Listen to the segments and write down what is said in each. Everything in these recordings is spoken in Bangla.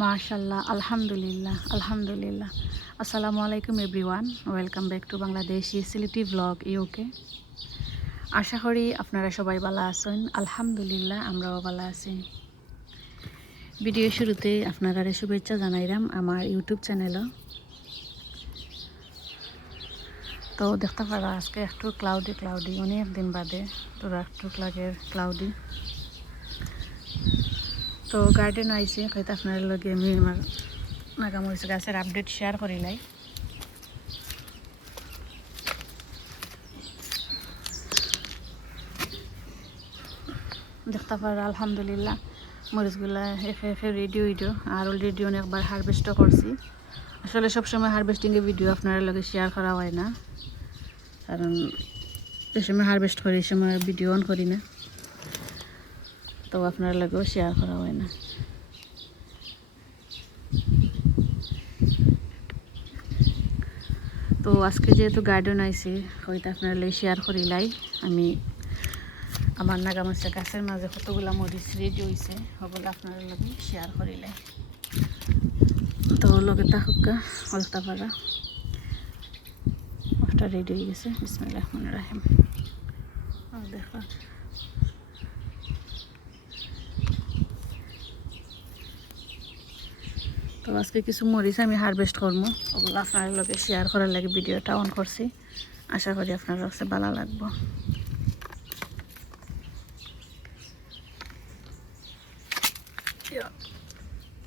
মাশাআল্লাহ, আলহামদুলিল্লাহ, আলহামদুলিল্লাহ। আসসালামু আলাইকুম everyone, welcome back to Bangladeshi Sylheti blog UK. আশা করি আপনারা সবাই ভালো আছেন। আলহামদুলিল্লাহ, আমরাও ভালো আছি। ভিডিও শুরুতে আপনারা শুভেচ্ছা জানাইলাম আমার ইউটিউব চ্যানেলও। তো দেখতে পারা আজকে একটু ক্লাউডি অনেক দিন বাদে তোরা একটু ক্লাউডি। তো গার্ডেন আইসি হয়তো আপনার লগে আমি আমার নাগামরিচ গাছের আপডেট শেয়ার করিলাই। দেখতে পারা আলহামদুলিল্লাহ মরিচগুলা একে একে রেডি হইল, আর অলরেডি অনেকবার হারভেস্টও করছি। আসলে সবসময় হারভেস্টিংয়ের ভিডিও আপনার লগে শেয়ার করা হয় না, কারণ যে সময় হারভেস্ট করি এই সময় ভিডিও অন করি না, তো আপনার লগেও শেয়ার করা হয় না। তো আজকে যেহেতু গার্ডেন আইছি হয়তো আপনার লাগে শেয়ার করিলাই। আমি আমার নাগামরিচ গাছের মাঝে কতগুলা মরিচ রেডি হয়েছে, ওগুলো আপনার লগে শেয়ার করিলাই। তো লগে থাকুকা দেখতে পারা ওটা রেডি হয়ে গেছে। বিসমিল্লাহির রহমানির রহিম। দেখো তো আজকে কিছু মরিচ আমি হারভেস্ট করবো, ওগুলো আপনার লগে শেয়ার করার লাগে ভিডিওটা অন করছি। আশা করি আপনার কাছে ভালো লাগবে।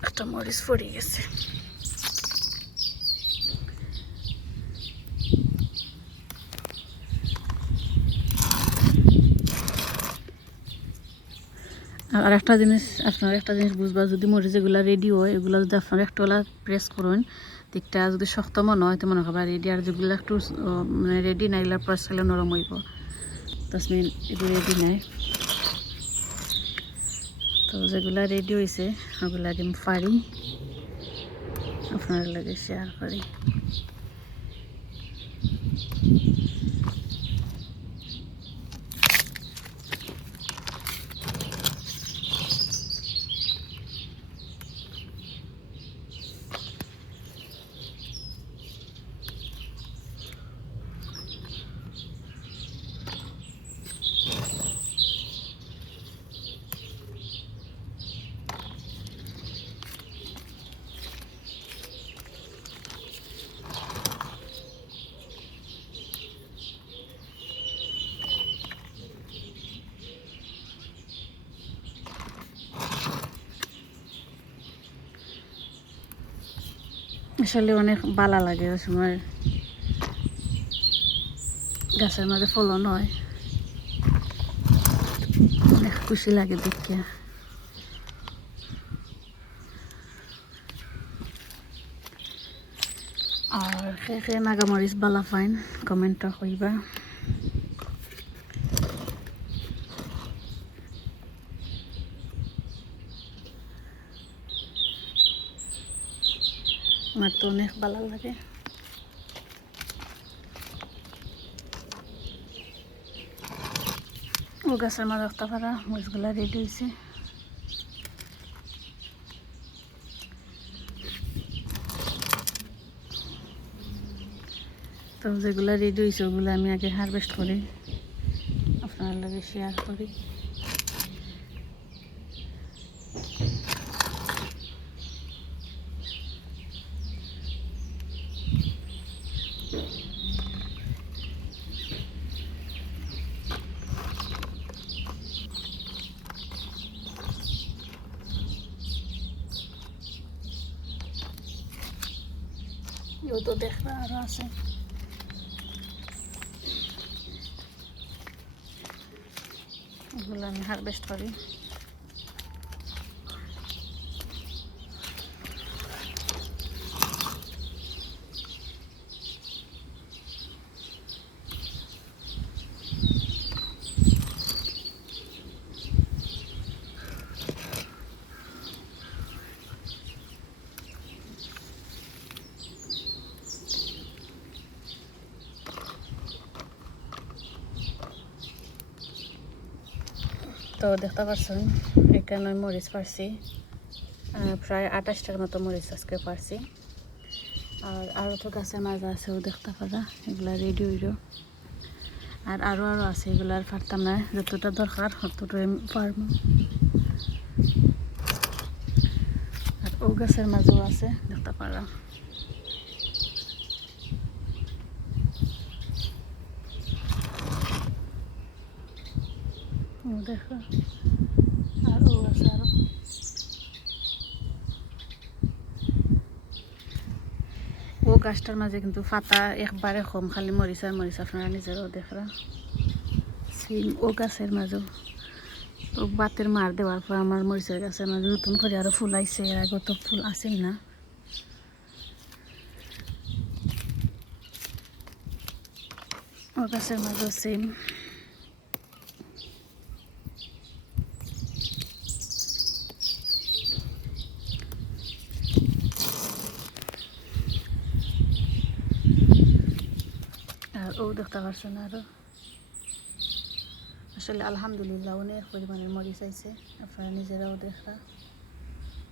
একটা মরিচ পড়ে গেছে। আর একটা জিনিস বুঝবা, যদি মরিচ এগুলো রেডি হয়, এগুলো যদি আপনারা একটু প্রেস করুন, দিকটা যদি শক্ত মনে হয় তো মনে করবা রেডি। আর যেগুলো একটু মানে রেডি নাই, এগুলো প্রেস করলে নরম হইব। তাসমিন এগুলো রেডি নাই, তো যেগুলো রেডি হয়েছে ওগুলো আগে আমি পারি আপনার লাগে শেয়ার করি। আসলে অনেক ভালো লাগে ওই সময় গাছের মাঝে ফলন হয়, অনেক খুশি লাগে দেখে। আর কে নাগামরিচ বালা ফাইন কমেন্টটা কইবা। আমার তো অনেক ভালো লাগে। ও গাছের মাঝে একটা পারা মরিচগুলা রেডি হয়েছে। তো যেগুলো রেডি হয়েছে ওগুলো আমি আগে হারভেস্ট করি, আপনার লগে শেয়ার করি। এও তো দেখবা আরও আছে। এগুলো আমি হারভেস্ট করি। তো দেখতে পাচ্ছেন এখানে মরিচ পারছি, প্রায় 28টার মতো মরিচ আজকে পারছি। আর আরও তো গাছের মাঝে আছে, ও দেখতে পারা এগুলা রেডি হইল। আর আরও আছে, এগুলো আর পারতাম না, যতটা দরকার ততটাই পারব। আর ও গাছের মাঝেও আছে, দেখতে পারা। দেখো আর ও আছে আরো। ও গাছটার মাঝে কিন্তু পাতা একবারে কম, খালি মরিচ আর মরিচ, আপনারা নিজেরাও দেখরা। সেম ও গাছের মাঝেও ও বাতের মার দেওয়ার পর আমার মরিচের গাছের মাঝে নতুন করে আরো ফুল আইছে, এর আগে তো ফুল আসেই না। ও গাছের মাঝেও সেম। আর ও দেখতে পারছেন আরো। আসলে আলহামদুলিল্লাহ অনেক পরিমাণের মরিচ আইছে, আপনারা নিজেরাও দেখা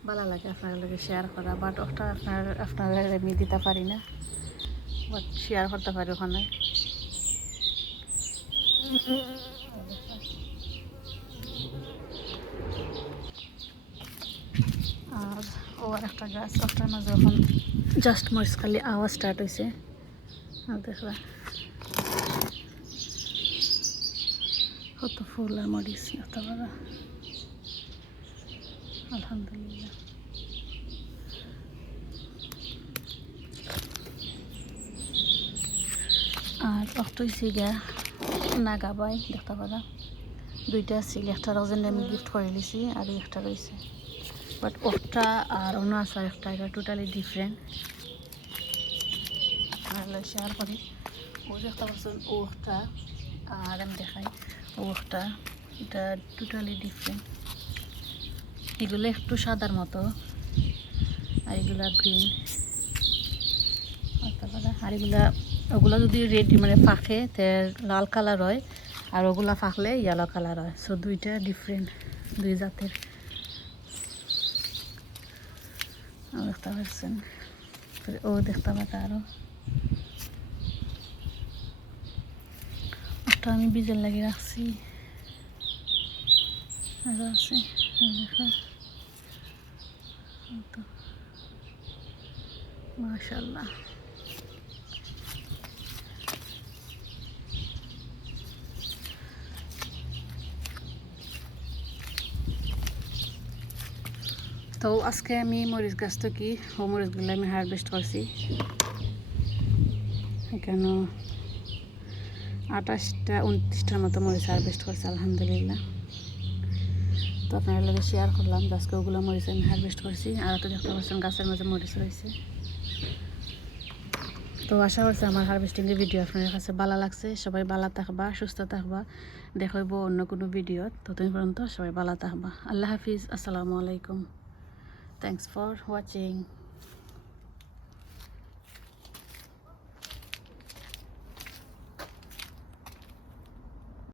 ভালো লাগে আপনার লগে শেয়ার করা। বাট ওটা আপনারা আমি দিতে পারি না, বাট শেয়ার করতে পারি ওখানে। আর ও আর একটা গাছ, ওটার মাঝে এখন জাস্ট মরিচ খালি আওয়াজ স্টার্ট হয়েছে। আর দেখবা কত ফুল আর মরিচ দেখতে পারা। আলহামদুলিল্লাহ। আর অত হয়েছে গা নাগাবাই দেখতে পারা, দুইটা ছিল, একটা রোজেন আমি গিফট করে দিয়েছি আর একটা রয়েছে। বাট ওটা আর অন্য আছে একটা, এটা টোটালি ডিফারেন্ট। আর শেয়ার করি ও দেখতে পাচ্ছেন ওটা, আর আমি দেখাই ওটা, এটা টোটালি ডিফারেন্ট। এগুলো একটু সাদার মতো আর এগুলা গ্রিন। আর এগুলা ওগুলো যদি রেডি মানে পাকে তে লাল কালার হয়, আর ওগুলা পাকলে ইয়েলো কালার হয়। সো দুইটা ডিফারেন্ট, দুই জাতের। দেখতে পাচ্ছেন ও দেখতে পাতা আরো ওটা আমি বীজের লাগে রাখছি, আরো আছে দেখা। মাশাআল্লাহ। তো আজকে আমি মরিচ গাছ তো কি ও মরিচগুলো আমি হারভেস্ট করছি। এখানে 28টা 29টার মতো মরিচ হারভেস্ট করছি আলহামদুলিল্লাহ। তো আপনার লগে শেয়ার করলাম আজকে ওগুলো মরিচ আমি হারভেস্ট করছি। আর তো দেখতে পাচ্ছেন গাছের মাঝে মরিচ রয়েছে। তো আশা করছি আমার হারভেস্টিংয়ের ভিডিও আপনাদের কাছে ভালো লাগছে। সবাই ভালো থাকবা, সুস্থ থাকবা, দেখাইব অন্য কোনো ভিডিও। ততদিন পর্যন্ত সবাই ভালো থাকবা। আল্লাহ হাফিজ, আসসালামু আলাইকুম। Thanks for watching.